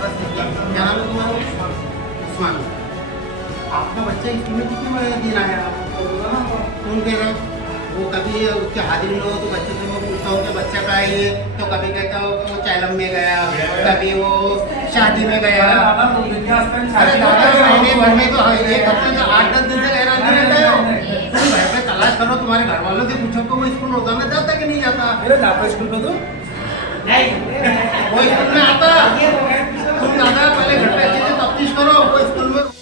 बस ठीक है। क्या नाम है तुम्हारा? उस्मान। आपका बच्चा स्कूल में कितने दिन आया? तुम कह रहे हो वो कभी उसके हाजिर में हो तो बच्चे से मैं पूछता हूँ कि बच्चा का है ये, तो कभी कहता हो कि वो चैलम में गया, कभी वो शादी में गया। अरे दादा महीने भर में तो एक हफ्ते से 8-10 दिन से हैरान नहीं रहते हो। तुम घर पे तलाश करो, तुम्हारे घर वालों से पूछो कि वो स्कूल रोजाना जाता कि नहीं जाता? मेरे जाता स्कूल में तो वो स्कूल में आता